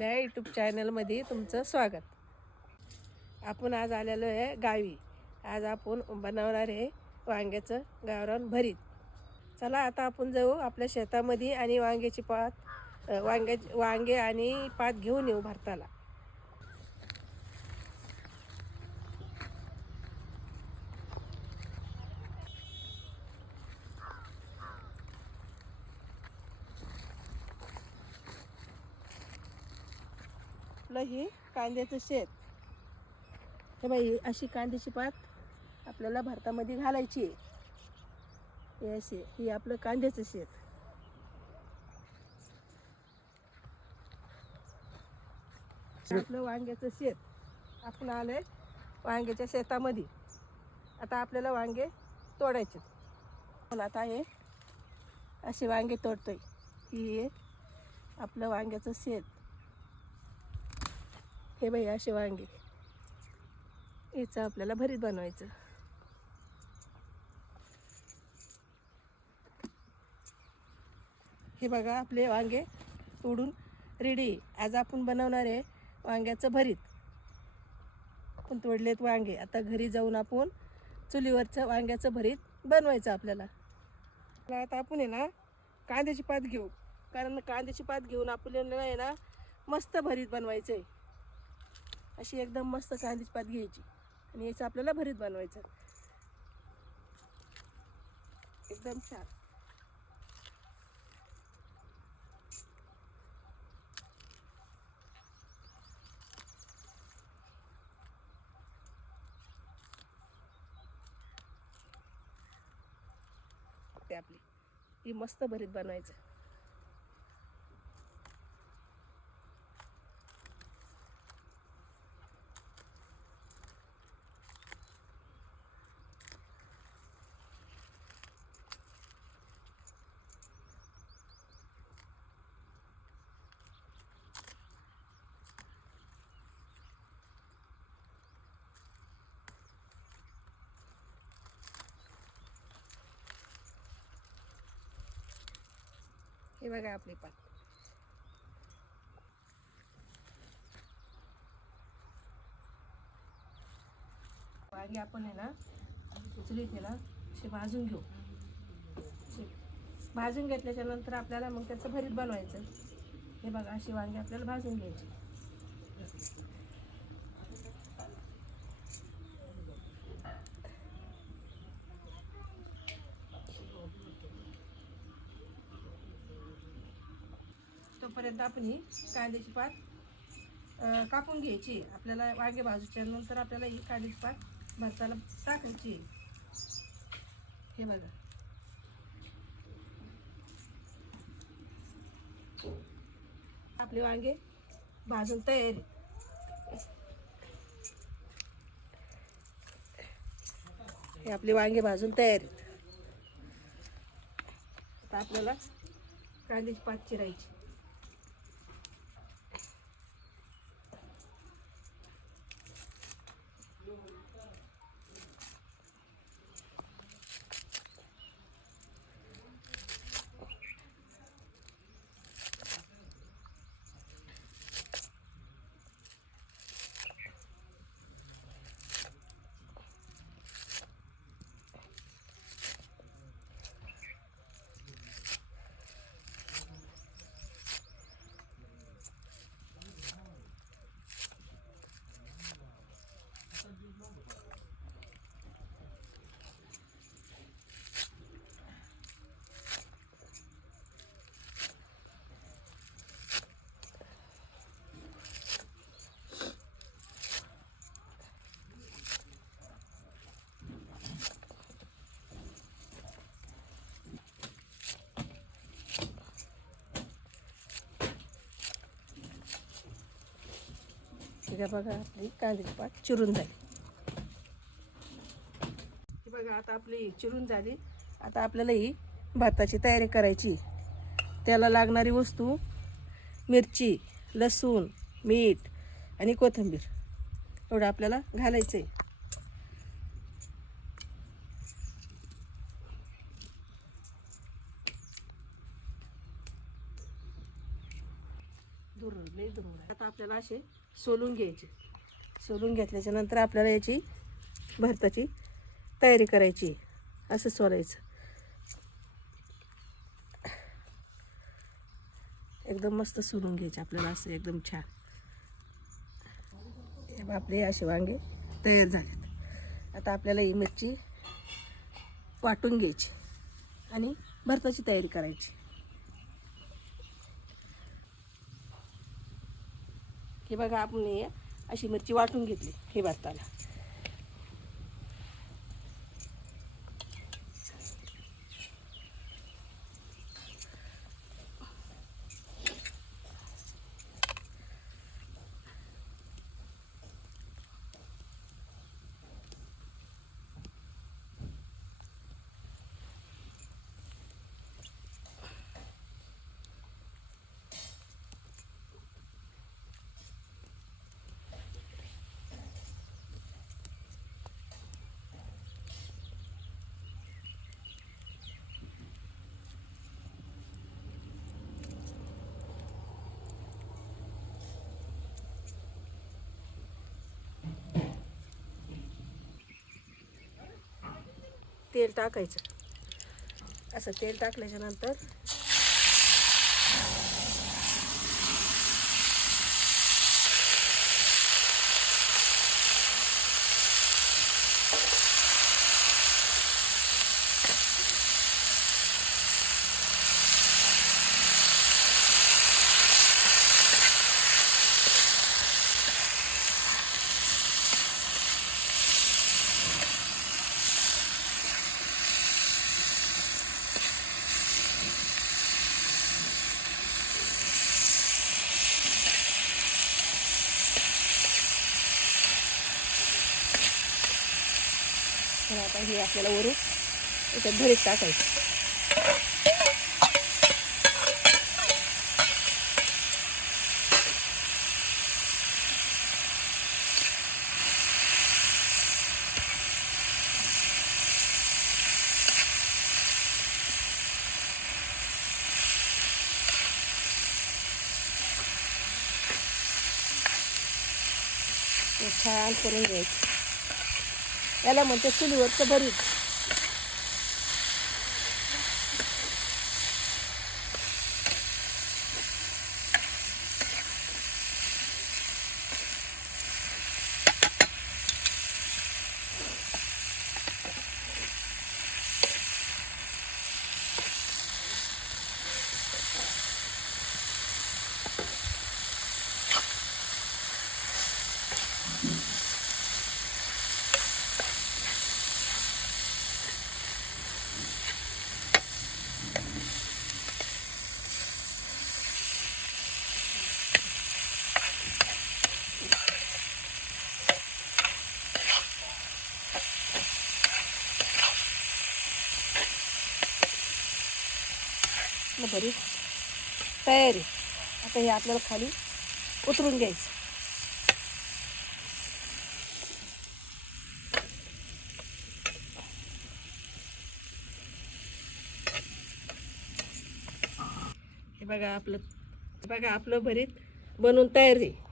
आपल्या यूट्यूब चॅनलमध्ये तुमचं स्वागत. आपण आज आलेलो आहे गावी. आज आपण बनवणार आहे वांग्याचं गावरान भरीत. चला आता आपण जाऊ आपल्या शेतामध्ये आणि वांग्याची पात वांग्या वांगे आणि पात घेऊन येऊ भारताला. आपलं हे कांद्याचं शेत. हे बाई अशी कांद्याची पात आपल्याला भारतामध्ये घालायची आहे. हे असे आपलं कांद्याचं शेत. आपलं वांग्याचं शेत. आपण आलंय वांग्याच्या शेतामध्ये. आता आपल्याला वांगे तोडायचे पण आता हे असे वांगे तोडतोय. ही आपलं वांग्याचं शेत. हे बाई असे वांगे. याचं आपल्याला भरीत बनवायचं. हे बघा आपले वांगे तोडून रेडी आज आपण बनवणार आहे वांग्याचं भरीत. आपण तोडलेत वांगे. आता घरी जाऊन आपण चुलीवरचं वांग्याचं भरीत बनवायचं आपल्याला. आता आपण आहे ना कांद्याची पात घेऊ. कारण कांद्याची पात घेऊन आपल्याला आहे ना मस्त भरीत बनवायचं आहे अशी एकदम मस्त कांदीची पात घ्यायची. आणि याचं आपल्याला भरीत बनवायचं. एकदम छान. ते आपली. ही मस्त भरीत बनवायचं. हे बघा आपली पात वांगी आपण आहे ना उचलीत त्याला अशी असे भाजून घेऊ. भाजून घेतल्याच्या नंतर आपल्याला मग त्याचं भरीत बनवायचं. हे बघा अशी वांगी आपल्याला भाजून घ्यायची. तोपर्यंत आपण ही कांद्याची पात कापून घ्यायची. आपल्याला वांगे भाजूच्या नंतर आपल्याला ही कांद्याची पात भरताला टाकायची. हे बघा. आपले वांगे भाजून तयारी हे आपले वांगे भाजून तयार आहेत. आता आपल्याला कांद्याची पात चिरायची. ठीक बघा आपली कांद्याची पात चिरून झाली. बघा आता आपली चिरून झाली. आता आपल्याला ही भाताची तयारी करायची. त्याला लागणारी वस्तू मिरची लसूण मीठ आणि कोथिंबीर एवढं आपल्याला घालायचं आहे दूर लई दूर आता आपल्याला असे सोलून घ्यायचे. सोलून घेतल्याच्या नंतर आपल्याला याची भरताची तयारी करायची असं सोलायचं. एकदम मस्त सोलून घ्यायचे आपल्याला असं एकदम छान. आपले असे वांगे तयार झालेत. आता आपल्याला ही मिरची वाटून घ्यायची आणि भरताची तयारी करायची. हे बघा आपण हे अशी मिरची वाटून घेतली हे भरताला. तेल टाकायचं. असं तेल टाकल्याच्यानंतर हे आपल्याला वरून याच्यात भरीत टाकायचं हे छान करून घ्यायचं याला म्हणते चुलीवरचं भरीत. आपलं भरीत तयारी. आता हे आपल्याला खाली उतरून घ्यायचं. हे बघा आपलं हे बघा आपलं भरीत बनवून तयार आहे